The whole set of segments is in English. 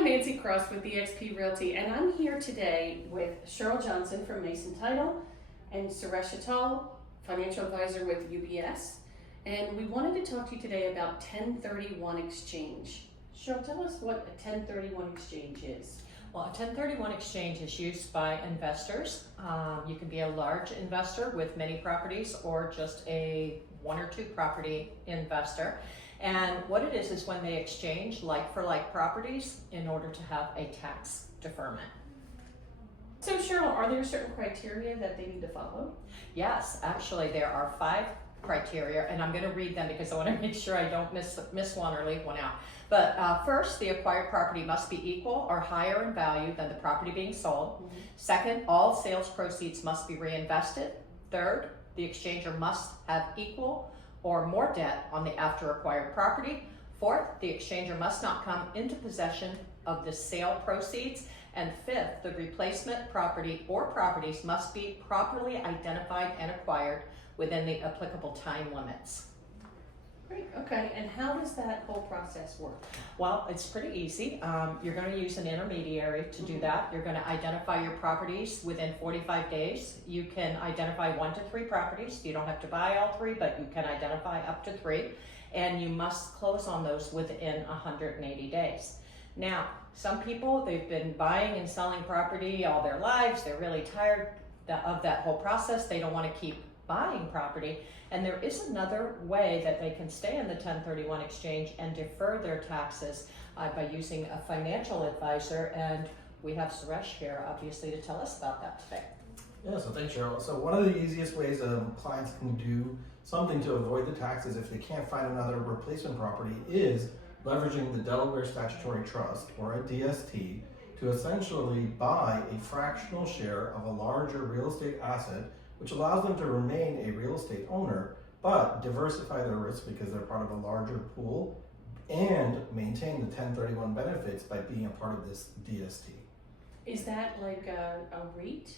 I'm Nancy Cross with EXP Realty, and I'm here today with Cheryl Johnson from Mason Title and Suresh Attal, financial advisor with UBS. And we wanted to talk to you today about 1031 exchange. Cheryl, tell us what a 1031 exchange is. Well, a 1031 exchange is used by investors. You can be a large investor with many properties or just a one or two property investor. And what it is when they exchange like for like properties in order to have a tax deferment. So Cheryl, are there certain criteria that they need to follow? Yes, actually there are 5 criteria, and I'm going to read them because I want to make sure I don't miss one or leave one out. But first, the acquired property must be equal or higher in value than the property being sold. Mm-hmm. Second, all sales proceeds must be reinvested. Third, the exchanger must have equal or more debt on the after acquired property. Fourth, the exchanger must not come into possession of the sale proceeds. And fifth, the replacement property or properties must be properly identified and acquired within the applicable time limits. Great, okay, and how does that whole process work? Well, it's pretty easy. You're going to use an intermediary to do that. You're going to identify your properties within 45 days. You can identify 1 to 3 properties. You don't have to buy all 3, but you can identify up to 3. And you must close on those within 180 days. Now, some people, they've been buying and selling property all their lives. They're really tired of that whole process. They don't want to keep buying property. And there is another way that they can stay in the 1031 exchange and defer their taxes by using a financial advisor. And we have Suresh here, obviously, to tell us about that today. Yeah, so thanks, Cheryl. So one of the easiest ways clients can do something to avoid the taxes if they can't find another replacement property is leveraging the Delaware Statutory Trust, or a DST, to essentially buy a fractional share of a larger real estate asset, which allows them to remain a real estate owner, but diversify their risk because they're part of a larger pool and maintain the 1031 benefits by being a part of this DST. Is that like a REIT?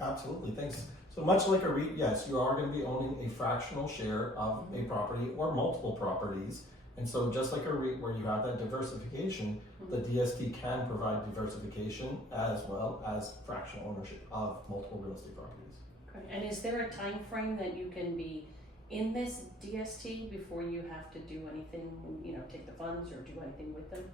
Absolutely, thanks. So much like a REIT, yes, you are going to be owning a fractional share of a property or multiple properties. And so just like a REIT where you have that diversification, the DST can provide diversification as well as fractional ownership of multiple real estate properties. Okay. And is there a time frame that you can be in this DST before you have to do anything, take the funds or do anything with them?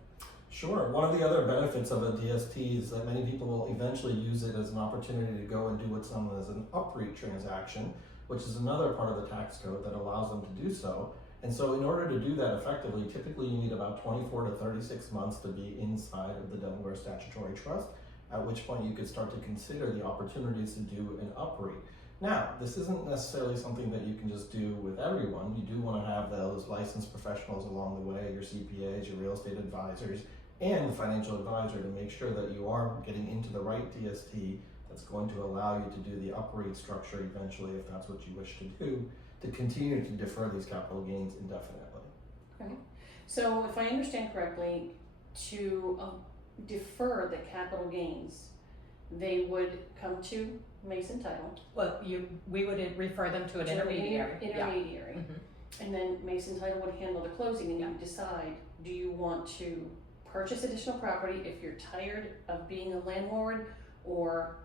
Sure. One of the other benefits of a DST is that many people will eventually use it as an opportunity to go and do what's known as an UPREIT transaction, which is another part of the tax code that allows them to do so. And so in order to do that effectively, typically you need about 24 to 36 months to be inside of the Delaware Statutory Trust, at which point you could start to consider the opportunities to do an UPREIT. Now, this isn't necessarily something that you can just do with everyone. You do want to have those licensed professionals along the way, your CPAs, your real estate advisors, and the financial advisor to make sure that you are getting into the right DST that's going to allow you to do the UPREIT structure eventually, if that's what you wish to do, to continue to defer these capital gains indefinitely. Okay. So if I understand correctly, to defer the capital gains, they would come to Mason Title. Well, we would refer them to an intermediary. Intermediary. Yeah. Mm-hmm. And then Mason Title would handle the closing, and you decide, do you want to purchase additional property if you're tired of being a landlord, or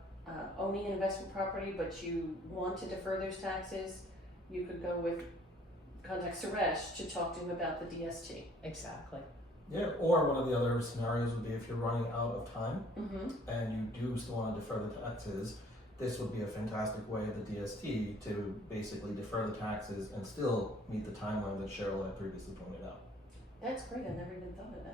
owning an investment property but you want to defer those taxes? You could go contact Suresh to talk to him about the DST. Exactly. Yeah, or one of the other scenarios would be if you're running out of time and you do still want to defer the taxes, this would be a fantastic way of the DST to basically defer the taxes and still meet the timeline that Cheryl had previously pointed out. That's great, I never even thought of that.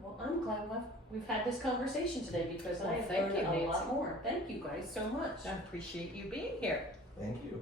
Well, I'm glad we've had this conversation today because I have learned a lot more. Thank you guys so much. I appreciate you being here. Thank you.